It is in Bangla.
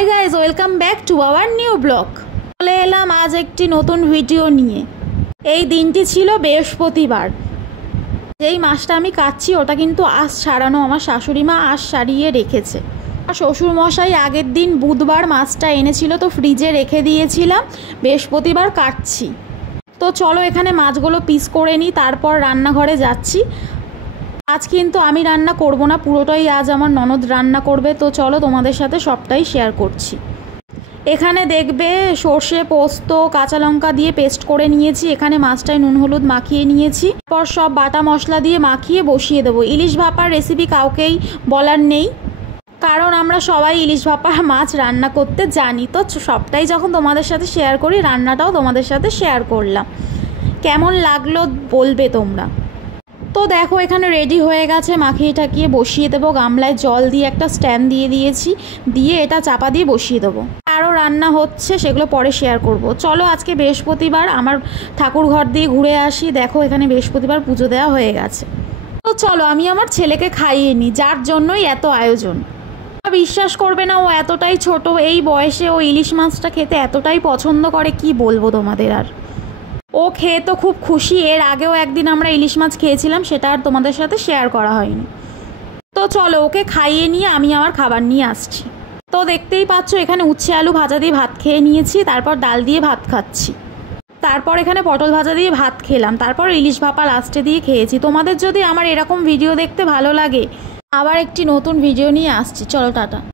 Hi guys, welcome back to our new blog. চলে এলাম আজ একটি নতুন ভিডিও নিয়ে। এই দিনটি ছিল বৃহস্পতিবার। যেই মাছটা আমি কাটছি ওটা কিন্তু আঁশ ছাড়ানো, আমার শাশুড়ি মা আঁশ ছাড়িয়ে রেখেছে। শ্বশুরমশাই আগের দিন বুধবার মাছটা এনেছিল, তো ফ্রিজে রেখে দিয়েছিলাম, বৃহস্পতিবার কাটছি। তো চলো এখানে মাছগুলো পিস করে নিই, তারপর রান্নাঘরে যাচ্ছি। আজ কিন্তু আমি রান্না করব না, পুরোটাই আজ আমার ননদ রান্না করবে। তো চলো তোমাদের সাথে সবটাই শেয়ার করছি। এখানে দেখবে সর্ষে, পোস্ত, কাঁচা লঙ্কা দিয়ে পেস্ট করে নিয়েছি। এখানে মাছটায় নুন হলুদ মাখিয়ে নিয়েছি। তারপর সব বাটা মশলা দিয়ে মাখিয়ে বসিয়ে দেবো। ইলিশ ভাপার রেসিপি কাউকেই বলার নেই, কারণ আমরা সবাই ইলিশ ভাপা মাছ রান্না করতে জানি। তো সবটাই যখন তোমাদের সাথে শেয়ার করি, রান্নাটাও তোমাদের সাথে শেয়ার করলাম। কেমন লাগলো বলবে তোমরা। তো দেখো এখানে রেডি হয়ে গেছে, মাখিয়ে ঠাকিয়ে বসিয়ে দেবো। গামলায় জল দিয়ে একটা স্ট্যান্ড দিয়ে দিয়েছি, দিয়ে এটা চাপা দিয়ে বসিয়ে দেবো। আরও রান্না হচ্ছে, সেগুলো পরে শেয়ার করব। চলো আজকে বৃহস্পতিবার, আমার ঠাকুর ঘর দিয়ে ঘুরে আসি। দেখো এখানে বৃহস্পতিবার পুজো দেওয়া হয়ে গেছে। তো চলো আমি আমার ছেলেকে খাইয়ে নিই, যার জন্যই এত আয়োজন। বিশ্বাস করবে না, ও এতটাই ছোট, এই বয়সে ও ইলিশ মাছটা খেতে এতটাই পছন্দ করে, কি বলবো তোমাদের। আর ও খেয়ে তো খুব খুশি। এর আগেও একদিন আমরা ইলিশ মাছ খেয়েছিলাম, সেটা আর তোমাদের সাথে শেয়ার করা হয়নি। তো চলো ওকে খাইয়ে নিয়ে আমি আমার খাবার নিয়ে আসছি। তো দেখতেই পাচ্ছ এখানে উচ্ছে আলু ভাজা দিয়ে ভাত খেয়ে নিয়েছি, তারপর ডাল দিয়ে ভাত খাচ্ছি। তারপর এখানে পটল ভাজা দিয়ে ভাত খেলাম, তারপর ইলিশ ভাপা লাস্টে দিয়ে খেয়েছি। তোমাদের যদি আমার এরকম ভিডিও দেখতে ভালো লাগে, আবার একটি নতুন ভিডিও নিয়ে আসছি। চলো টাটা।